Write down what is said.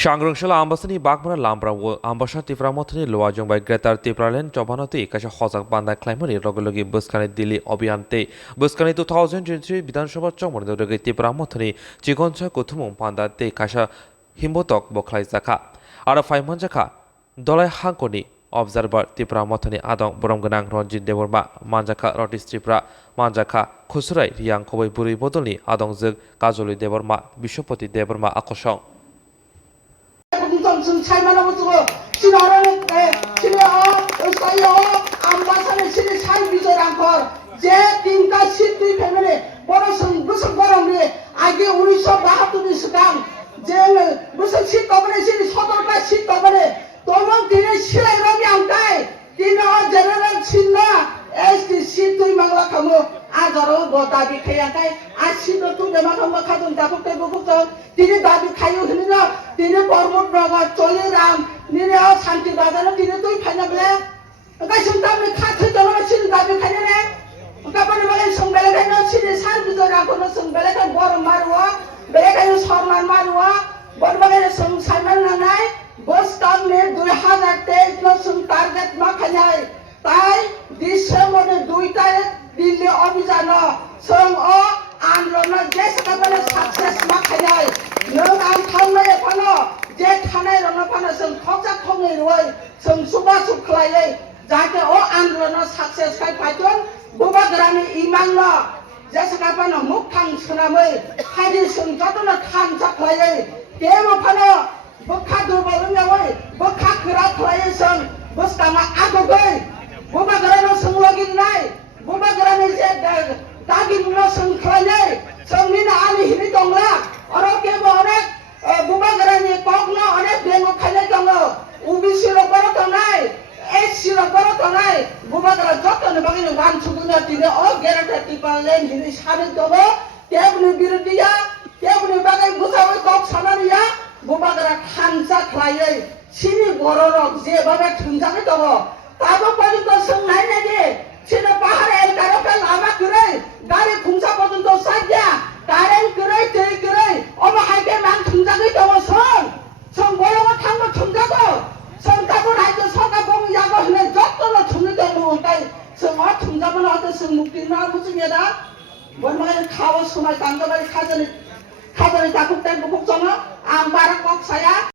सांग्रंशला आम्बासानि बागमाना लामब्राव आम्बासा तिफ्रामथनि लवाजों bye ग्रेटार तिफ्रालेन चबानति काशा हजाक बान्दा क्लाइमनि लगे बसकानि दिल्ली अभियानते बसकानि 2023 विधानसभा चमन रगे तिफ्रामथनि चिकनसा कुथुमुं पान्दा ते काशा हिम्बतक बखलाई जाखा आरो फाइमन जाखा दलाय हांकनि অবজারভার ত্রিপুরা মথনি আদং বরমগনাং রঞ্জিত দেববর্মা মানজাখা রটিস ত্রিপুরা মানজাখা খুসরাই রিয়াং খবৈ বুড়ি বদলনি আদং জোগ কাজলি দেববর্মা বিশ্বপতি দেববর্মা আকর্ষণ যে তিনটা সিট দুই ফ্যামিলি বড় বছর গরম রে আগে 1972 সিটাং যে বছর সিট কবরে সিট 17টা সিট কবরে তখন তিনি সিলাই রবি আমটাই তিনি জেনারেল সিনা এসটি সিট দুই মাংলা খামো আজারো দাবি খায়াকাই আর সিট তো দেমা খামো খাদুন দাবকতে বকুত তিনি দাবি খাইও হনিনা তিনি পর্বত নগর চলে রাম নিরে শান্তি বাজারে তিনি তুই ফাইনাবলে গাইছুন দাবি খাথে দলো সিট দাবি খাইনে Kapan balik sung balik kan sini san bizo aku no sung balik kan bor marwa balik kan sorman marwa bor balik sung saman nanai bos kam ne 2023 no sung target makanyai tai Disember 2 tarik Delhi abhijano sung o andolon je sakabane success makanyai nong am thamne phano je thanai rona phano sung khokja khongai roi sung suba sukhlai jate o andolon success kai paiton Buba gerani imang lo, jasa kapan muk thang sunamai, haji sun jatuh na thang caklai, demo pano, bukha dua lengawai, bukha kerat klai sun, bus tama aku gay, buba gerani sun lagi nai, buba gerani je daging lo sun klai, sun mina ali hini tongla, orang ke bonek, buba gerani koglo, orang demo klai tonglo, ubi silo baru tongai. Sila baru tonai, buba kara jatuh ni bagi wan sukunya tidak oh gerata tipa lain ini sana coba, tiap ni birudia, tiap ni bagai busawai kok sana dia, buba kara khansa klai, sini bororok je bagai thunjang ni coba, tapi pada tu sengai lagi, sini pahar el karo pel lama kurai, dari khungsa pada tu saja, karen kurai, teri kurai, oma hai ke mang thunjang ni coba song bororok thang thunjang tu. Sengkapun aja sokapun jago hene jotto thungi to montai semua thunjaman ate semukti na musunya da bonmai khawa sumai tangga bari khajani takut tan bukuk jonga ang barak kok saya